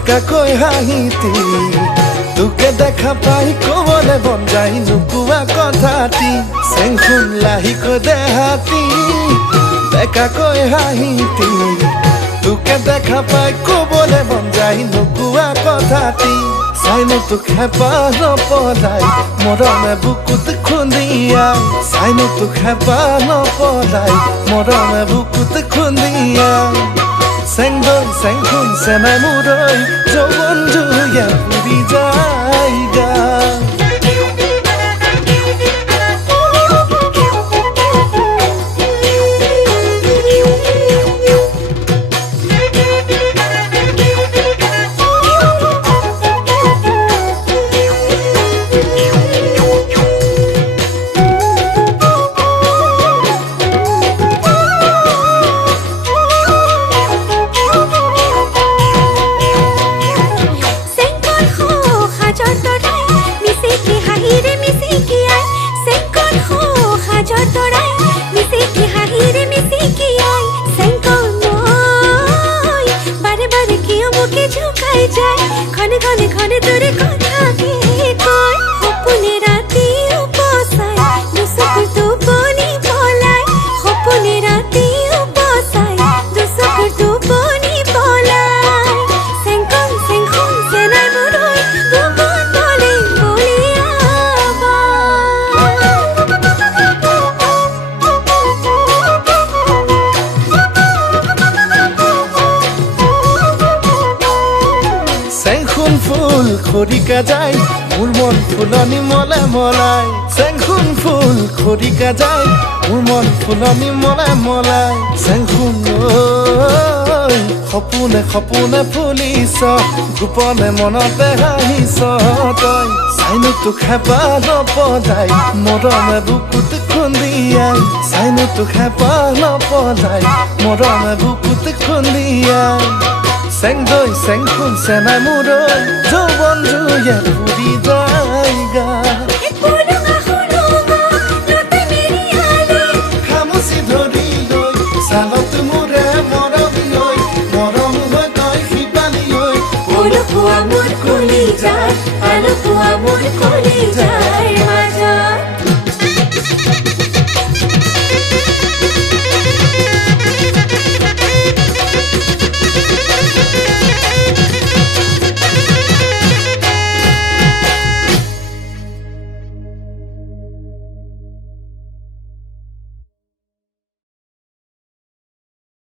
বেকাকৈ হাঁহিতি তোকে দেখা পাই কবলে মন যায় নুকুয়া কথাটি চেংখুন লাহিকৈ দেহাতি বেকাকৈ হাঁহিতি তোকে দেখা পাই কবলে মন যায় নুকুয়া কথাটি চাইনো তোক হেঁপাহ নপলাই মৰমে বুকুত খুন্দিয়াই চাইনো তোক হেঁপাহ নপলাই মৰমে বুকুত খুন্দিয়াই চেংদৈ চেংখুন চেনাই মুৰৈ যৌৱন জুয়ে পুৰি যায়গা ঘনে ঘনে ঘনে তোৰে কথা কে কয় সপনে ৰাতি উপসাই দুচকুৰ টোপনি পলাই সপনে ৰাতি উপসাই দুচকুৰ টোপনি পলাই চেংকন চেংখুন চেনাই মুৰৈ বুকুত বলে বলিয়াবা চেংখুন ফুল খৰিকা যায় মোৰ মন ফুলনি মলাই মলাই চেংখুন ফুল খৰিকা যায় মোৰ মন ফুলনি মলাই মলাই চেংখুন সপোনে সপোনে ফুলিছ গোপনে মনতে হাঁহিছ তই চাইনো তোক হেঁপাহ নপলাই মৰমে বুকুত খুন্দিয়াই চাইনো তোক হেঁপাহ নপলাই মৰমে বুকুত খুন্দিয়াই চেংদৈ চেংখুন চেনাই মুৰৈ যৌৱন জুয়ে পুৰি যায়গা খামুচি ধৰি লৈ চালত মোৰে মৰম লৈ মৰম হৈ তই শিপালি হৈ মোৰ কলিজাত